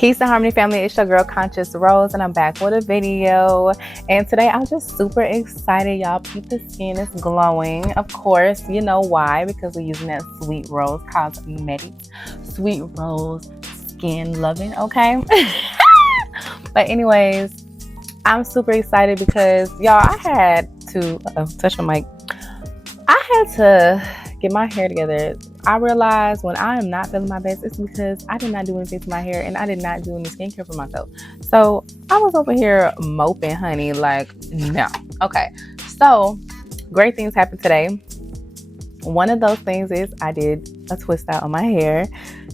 Peace and harmony, family. It's your girl Conscious Rose, and I'm back with a video. And today I'm just super excited, y'all. Peep, the skin is glowing. Of course, you know why? Because we're using that Sweet Rose Cosmetics, Sweet Rose Skin Loving. Okay. But anyways, I'm super excited because y'all, I had to touch my mic. I had to get my hair together. I realized when I am not feeling my best, it's because I did not do anything to my hair and I did not do any skincare for myself. So I was over here moping, honey, like, no. Okay, so great things happened today. One of those things is I did a twist out on my hair.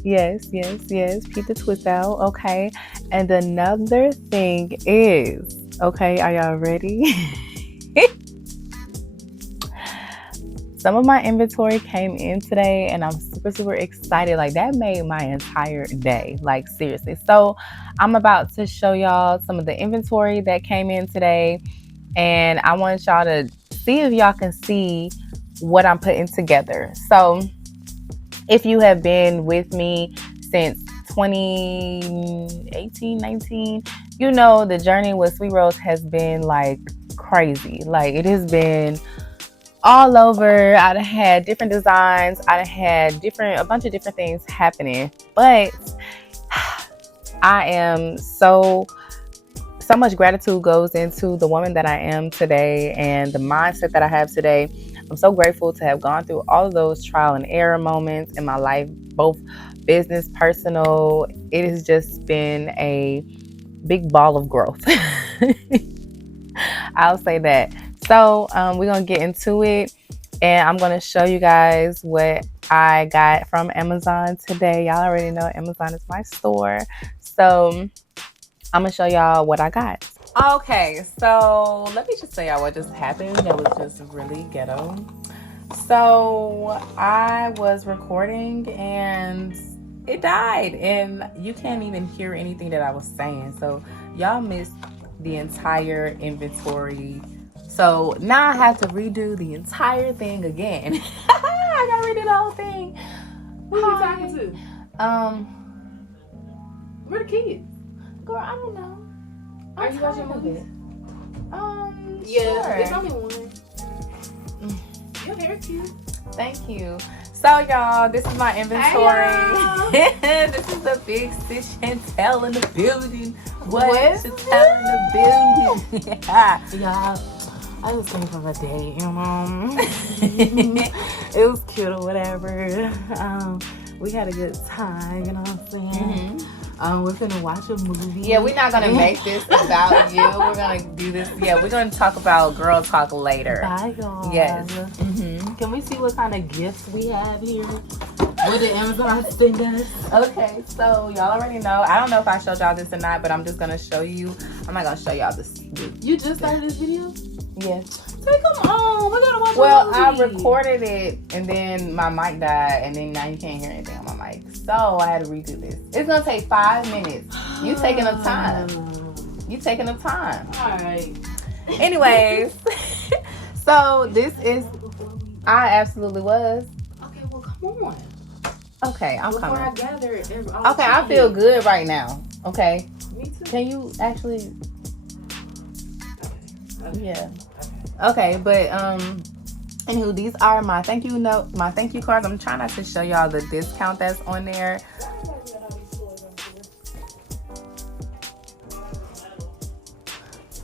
Yes. Peep the twist out, okay? And another thing is, okay, are y'all ready? Some of my inventory came in today and I'm super excited. Like, that made my entire day, like, seriously. So I'm about to show y'all some of the inventory that came in today, and I want y'all to see if y'all can see what I'm putting together. So if you have been with me since 2018, 19, you know the journey with Sweet Rose has been like crazy. Like, it has been all over. I've had different designs. I've had a bunch of different things happening. But I am so much gratitude goes into the woman that I am today and the mindset that I have today. I'm so grateful to have gone through all of those trial and error moments in my life, both business, personal. It has just been a big ball of growth. I'll say that. So we're going to get into it, and I'm going to show you guys what I got from Amazon today. Y'all already know Amazon is my store. So I'm going to show y'all what I got. Okay, so let me just tell y'all what just happened. That was just really ghetto. So I was recording and it died, and you can't even hear anything that I was saying. So y'all missed the entire inventory. So now I have to redo the entire thing again. I gotta redo the whole thing. Who are you talking to? Where the kids? Girl, I don't know. Are you watching movies? Yeah, sure. It's only one. Your hair cute. Thank you. So y'all, this is my inventory. Hey, this is the big Stitch and Tell in the building. What? To tell in the building. Y'all, I was thinking of a day, you know. It was cute or whatever. We had a good time, you know what I'm saying? We're gonna watch a movie. Yeah, we're not gonna make this about you. We're gonna do this. Yeah, we're gonna talk about girl talk later. Bye, y'all. Yes. Can we see what kind of gifts we have here? What did Amazon send us? Okay, so y'all already know. I don't know if I showed y'all this or not, but I'm just gonna show you. I'm not gonna show y'all this. You just started this video? Yes. Hey, come on, we gotta watch Well, a I movie. recorded it and then my mic died, and then now you can't hear anything on my mic. So I had to redo this. It's gonna take 5 minutes. You taking the time. All right. Anyways, so this is. I absolutely was. Okay, well, come on. Okay, I'm Before coming. I gather it. Okay, I feel good right now. Okay. Me too. Can you actually? Okay. Yeah. Okay, but anywho, these are my thank you cards. I'm trying not to show y'all the discount that's on there.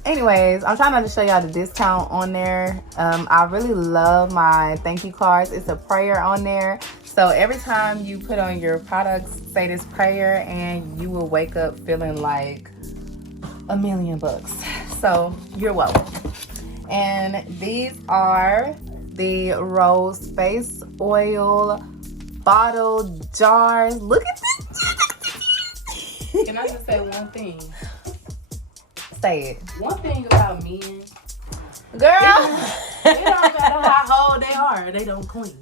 Anyways, I'm trying not to show y'all the discount on there. I really love my thank you cards. It's a prayer on there. So every time you put on your products, say this prayer, and you will wake up feeling like $1,000,000. So you're welcome. And these are the Rose Face Oil bottle jars. Look at this. Can I just say one thing? Say it. One thing about men, Girl. it don't matter how old they are, they don't clean.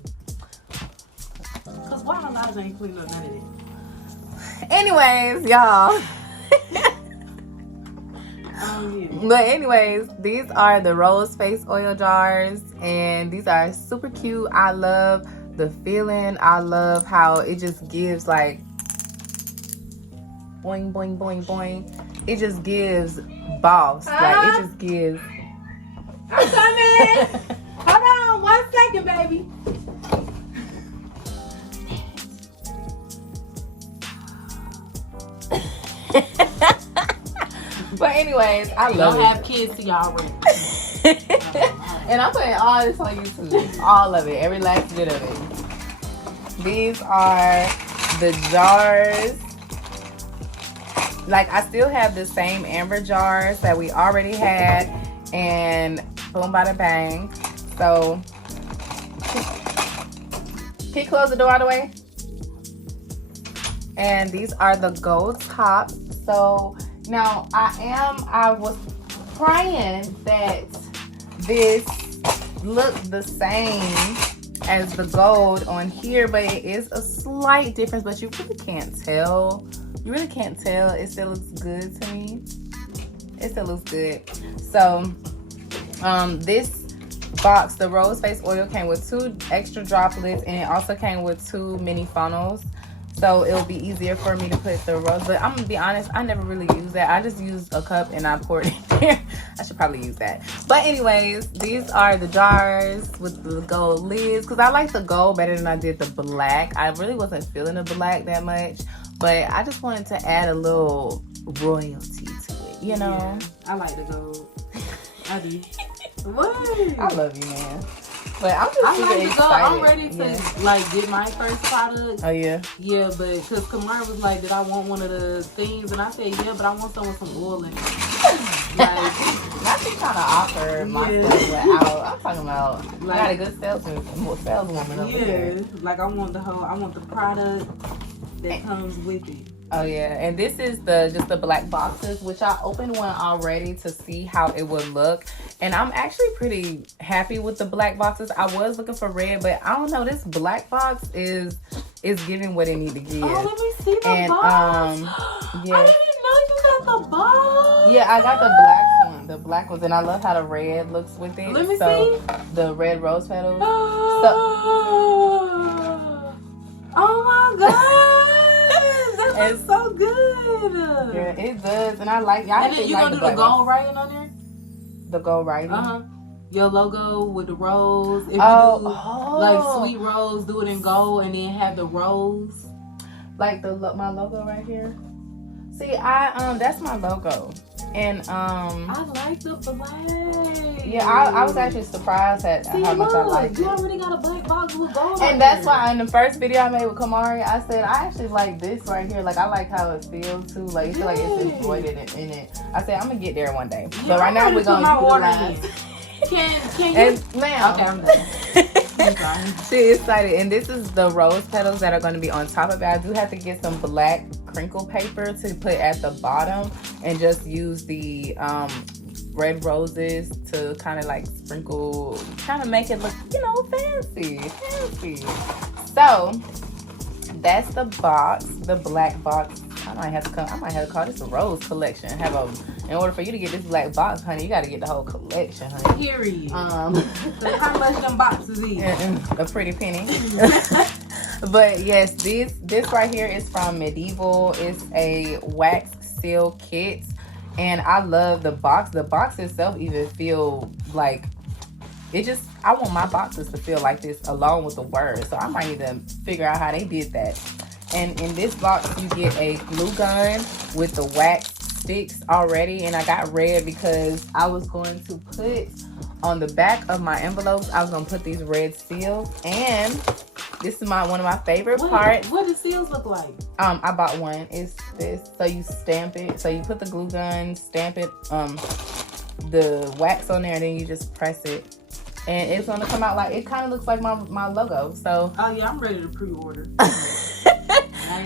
Because wild lives ain't clean up none of it. Anyways, y'all. Yeah. But anyways, these are the Rose Face Oil jars, and these are super cute. I love the feeling. I love how it just gives like boing, boing, boing, boing. It just gives boss. Like, it just gives. I'm coming. Hold on 1 second, baby. But anyways, I love Don't it. have kids to y'all ready. And I'm putting all this on YouTube. All of it. Every last bit of it. These are the jars. Like, I still have the same amber jars that we already had. And boom, bada bang. So, can you close the door all the way? And these are the gold tops. So, now I was praying that this looked the same as the gold on here, but it is a slight difference, but you really can't tell. You really can't tell. It still looks good to me. It still looks good. So this box, the rose face oil, came with 2 extra droplets, and it also came with 2 mini funnels. So it'll be easier for me to put the rose. But I'm gonna be honest, I never really use that. I just use a cup and I pour it in there. I should probably use that. But anyways, these are the jars with the gold lids. Because I like the gold better than I did the black. I really wasn't feeling the black that much. But I just wanted to add a little royalty to it, you know? Yeah, I like the gold. I do. What? I love you, man. But I'm just super like to go. excited. I'm ready to like get my first product. Oh yeah. Yeah, but because Kamara was like, "Did I want one of the things?" And I said, "Yeah, but I want some with some oil in it." Like, not she trying to offer my stuff without. I'm talking about. Like, I got a good saleswoman over here. Like I want the product that comes with it. Oh yeah, and this is just the black boxes, which I opened one already to see how it would look, and I'm actually pretty happy with the black boxes. I was looking for red, but I don't know. This black box is giving what it need to give. Oh, let me see the and box. Yeah. I didn't know you got the box. Yeah, I got the black one, and I love how the red looks with it. Let me see the red rose petals. Oh my god. It's so good. Yeah, it does, and I like. And then you gonna do the gold writing on there? The gold writing. Your logo with the rose. If you do like sweet rose, do it in gold, and then have the rose. Like my logo right here. See, that's my logo, and I like the black. Yeah, I was actually surprised at how much I liked it. You already got a black box with gold. And that's why in the first video I made with Kamari, I said I actually like this right here. Like I like how it feels too. Like you feel like it's embroidered in it. I said I'm gonna get there one day. Yeah, so right now we're gonna utilize. Can you? And, ma'am. Okay, I'm done. I'm sorry. She's excited, and this is the rose petals that are going to be on top of it. I do have to get some black crinkle paper to put at the bottom, and just use the red roses to kind of like sprinkle, kind of make it look, fancy. So that's the box, the black box. I might have to call this a rose collection. In order for you to get this black box, honey, you got to get the whole collection, honey. Period. How much them boxes is? A pretty penny. But yes, this right here is from Medieval. It's a wax seal kit, and I love the box. The box itself even feel like I want my boxes to feel like this along with the words. So I might need to figure out how they did that. And in this box, you get a glue gun with the wax sticks already. And I got red because I was going to put on the back of my envelopes, I was going to put these red seals. And this is one of my favorite parts. What do seals look like? I bought one. It's this. So you stamp it. So you put the glue gun, stamp it, the wax on there, and then you just press it. And it's going to come out like, it kind of looks like my logo. So. Oh, yeah, I'm ready to pre-order. I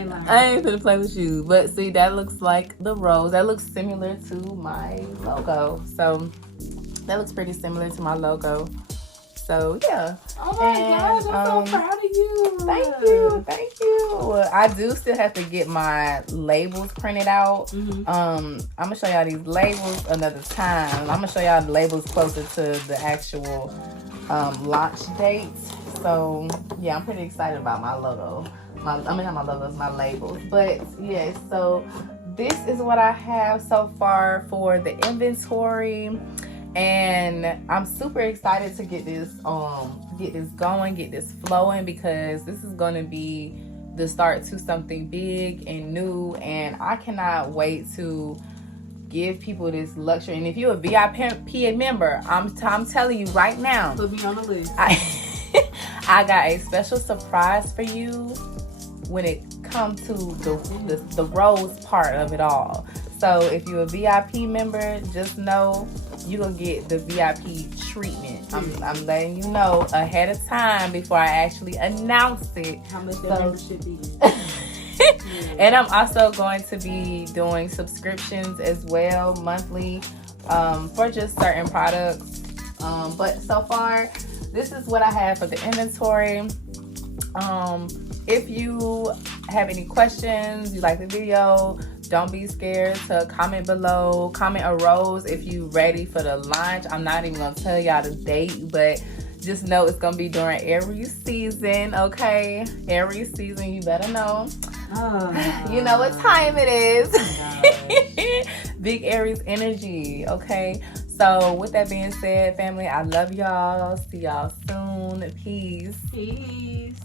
ain't gonna play with you. But see, that looks like the rose. That looks similar to my logo. So that looks pretty similar to my logo. So yeah. Oh my gosh, I'm so proud of you. Thank you. I do still have to get my labels printed out. Mm-hmm. I'm gonna show y'all these labels another time. I'm gonna show y'all the labels closer to the actual launch date. So yeah, I'm pretty excited about my logo. Not my logos, my labels. But yes, so this is what I have so far for the inventory, and I'm super excited to get this going, get this flowing, because this is going to be the start to something big and new, and I cannot wait to give people this luxury. And if you're a VIP member, I'm telling you right now, put me on the list. I got a special surprise for you when it comes to the rose part of it all. So if you're a VIP member, just know you're gonna get the VIP treatment. I'm letting you know ahead of time before I actually announce it. How much that membership is? And I'm also going to be doing subscriptions as well, monthly, for just certain products. But so far, this is what I have for the inventory. If you have any questions, you like the video, don't be scared to comment below. Comment a rose if you ready for the launch. I'm not even gonna tell y'all the date, but just know it's gonna be during Aries season, okay? Aries season, you better know. You know what time it is. Big Aries energy, okay? So with that being said, family, I love y'all. See y'all soon. Peace. Peace.